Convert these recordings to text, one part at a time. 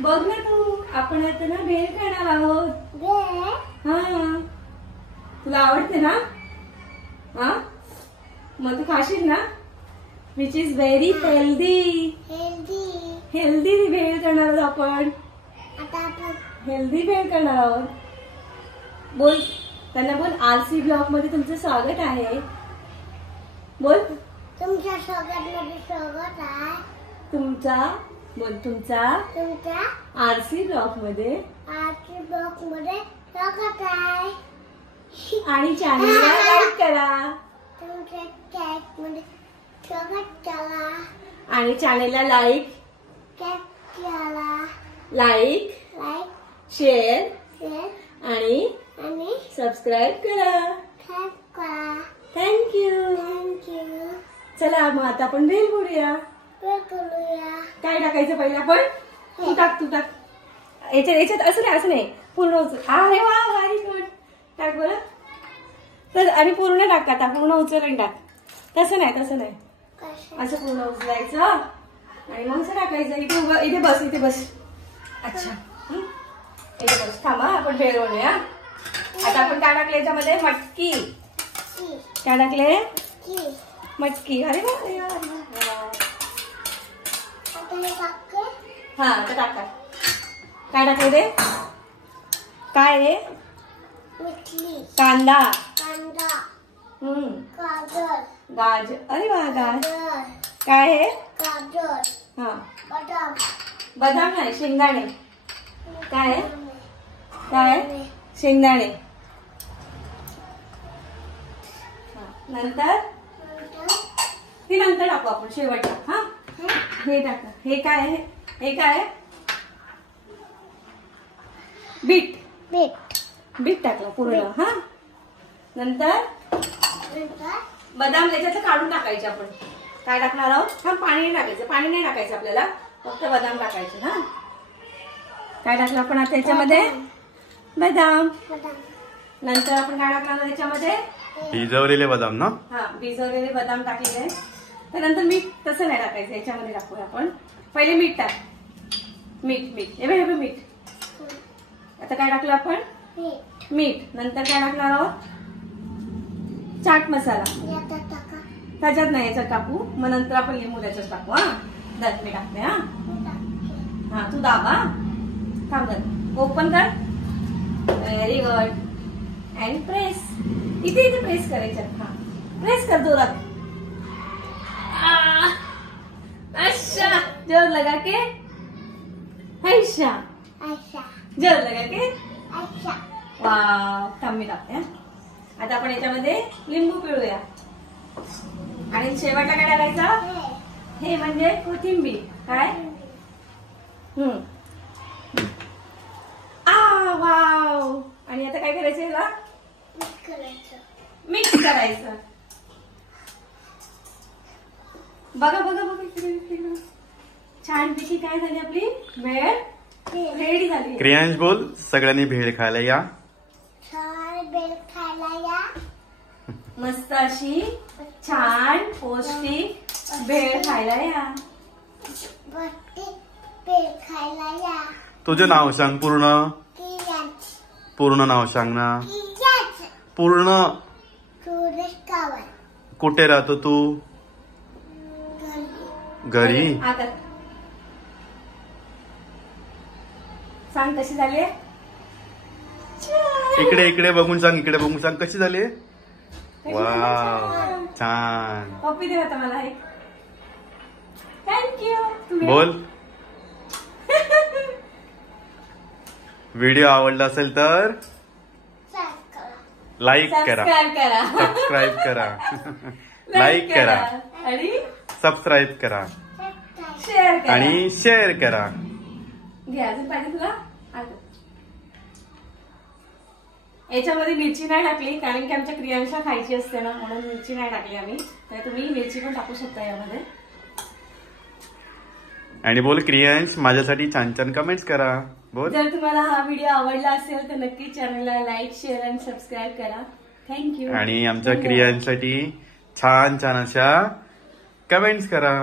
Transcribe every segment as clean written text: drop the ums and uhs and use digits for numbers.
बघ ना तू, आपण आता ना भेळ खाणार आहोत. हा, तुला आवडते ना? हा, मग तू खाशील ना? Which is very healthy. Healthy bhel करणार आहोत आपण. हेल्दी भेळ करणार आहोत. बोल त्यांना, बोल आरसी ब्लॉग मध्ये तुमचं स्वागत आहे. बोल तुमच्या स्वागत आहे. तुमचा आरसी ब्लॉग मध्ये स्वागत आहे. आणि चॅनलला लाईक करा. तुमच्या चॅट मध्ये स्वागत करा. आणि चॅनलला लाईक शेअर आणि सबस्क्राईब करा. थँक्यू. चला मग आता आपण भेळ करूया. काय टाकायचं पहिले आपण? तू टाक. याच्यात असं नाही पूर्ण. अरे वा, व्हेरी गुड. टाक बरं. तर आणि पूर्ण टाक आता, पूर्ण उचलून टाक. तसं नाही असं पूर्ण उचलायचं आणि मग असं टाकायचं. इथे बस. अच्छा, इथे बस. थांबा, आपण भेळ बनवूया. आता आपण काय टाकले याच्यामध्ये? मटकी. काय टाकले? मटकी. अरे वा. हा, आता टाका. काय टाकले ते? काय आहे? कांदा. गाजर. अरे वा, गाजर. काय आहे? हा, बदाम नाही, शेंगदाणे. काय शेंगदाणे. नंतर हे नंतर टाकू आपण, शेवटला. हा, हे टाका. हे काय आहे? बीट टाकलं पूर्ण. हा, नंतर बदाम याच्यात काढून टाकायचे आपण. काय टाकणार आहोत? हा, पाणी नाही टाकायचं आपल्याला, फक्त बदाम टाकायचे. हा, काय टाकलं आपण आता याच्यामध्ये? बदाम. नंतर आपण काय टाकणार याच्यामध्ये? भिजवलेले बदाम ना? हा, भिजवलेले बदाम टाकलेले. त्यानंतर मीठ तसं नाही टाकायचं, याच्यामध्ये टाकूया आपण. पहिले मीठ टाक. मीठ. हे मीठ. आता काय टाकलं आपण? मीठ. नंतर काय टाकणार आहोत? चाट मसाला. त्याच्यात नाही, याच्यात टाकू. मग नंतर आपण लिंबू त्याच्यात टाकू. हा, दर मी टाकते. हा, तू दाबा. थांब, दर ओपन कर. Very good. And press. इथे प्रेस करायचं. हा, प्रेस कर जोरात. अच्छा, जोर लगा के. ऐशा, जोर लगा के. वाव. थांब, मी टाकते. आता आपण याच्यामध्ये लिंबू पिळूया. आणि शेवटला काय टाकायचं? हे म्हणजे कोथिंबीर. काय? वाव. आणि आता काय करायचं? याला मिक्स करायचं. बघा छान पैकी काय झाली आपली भेळ रेडी झाली. क्रियांश बोल, सगळ्यांनी भेळ खायला या. मस्त अशी छान पौष्टिक भेळ खायला या. तुझं नाव सांग पूर्ण. नाव सांग ना. पूर्ण. कुठे राहतो तू? घरी. आता सांग कशी झाली? इकडे बघून सांग कशी झाली? वाव, छान. पप्पी दे आता मला. थँक्यू. बोल. व्हिडिओ आवडला असेल तर लाईक करा, सबस्क्राईब करा. लाईक करा आणि सबस्क्राईब करा आणि शेअर करा. घे अजून पाहिजे तुला. याच्यामध्ये मिरची नाही टाकली कारण की आमच्या क्रियांशा खायची असते ना, म्हणून मिरची नाही टाकली आम्ही. तर तुम्ही मिरची पण टाकू शकता यामध्ये. आणि बोल क्रियांश, माझ्यासाठी छान छान कमेंट्स करा. बोल. जर तुम्हाला हा व्हिडिओ आवडला असेल तर नक्की चॅनलला लाईक शेअर आणि सबस्क्राईब करा. थँक्यू. आणि आमच्या क्रियांसाठी छान छान अशा कमेंट्स करा.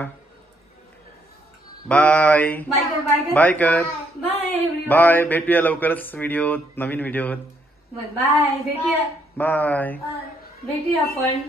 बाय बाय कर बाय कर बाय कर बाय बाय. भेटूया लवकरच नवीन व्हिडिओत. बाय भेटूया बाय. भेटूया आपण.